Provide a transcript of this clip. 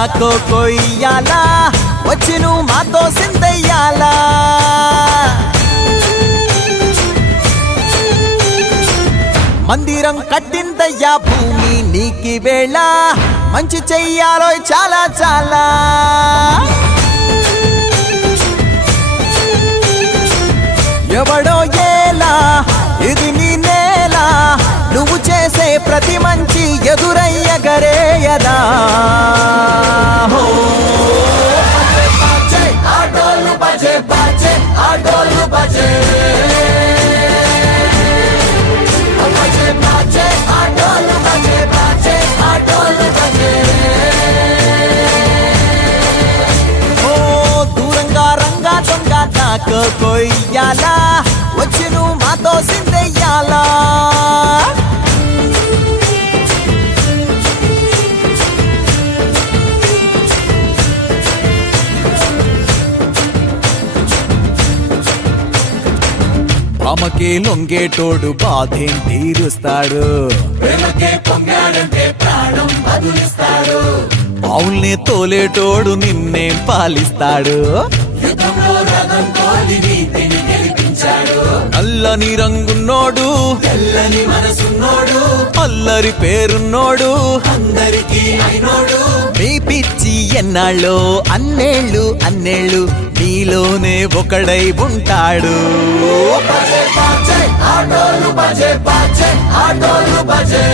కొయ్యాలా వచ్చి నువ్వు మాతో సిందయ్యాలా మందిరం కట్టిందయ్యా భూమి నీకి వేళ మంచి చెయ్యాలో చాలా చాలా ఎవడో ఏలా ఇది నీ నేల నువ్వు చేసే ప్రతి మంచి ఎదురయ్యగరేయదా ఆటోలు బజే బజే ఆటోలు బజే కొయ్యాలా వచ్చి నువ్వు మాతో సిందయ్యాలా అమ్మకే లొంగేటోడు బాధేం తీరుస్తాడు పావుల్ని తోలేటోడు నిన్నేం పాలిస్తాడు నల్లని రంగున్నోడు తెల్లని మనసున్నోడు అల్లరి పేరున్నోడు అందరికీ అయినోడు మీ పిచ్చి ఎన్నాళ్ళో అన్నేళ్ళు అన్నేళ్ళు నీలోనే ఒకడై ఉంటాడు ఆటోలు బజే బజే ఆటోలు బజే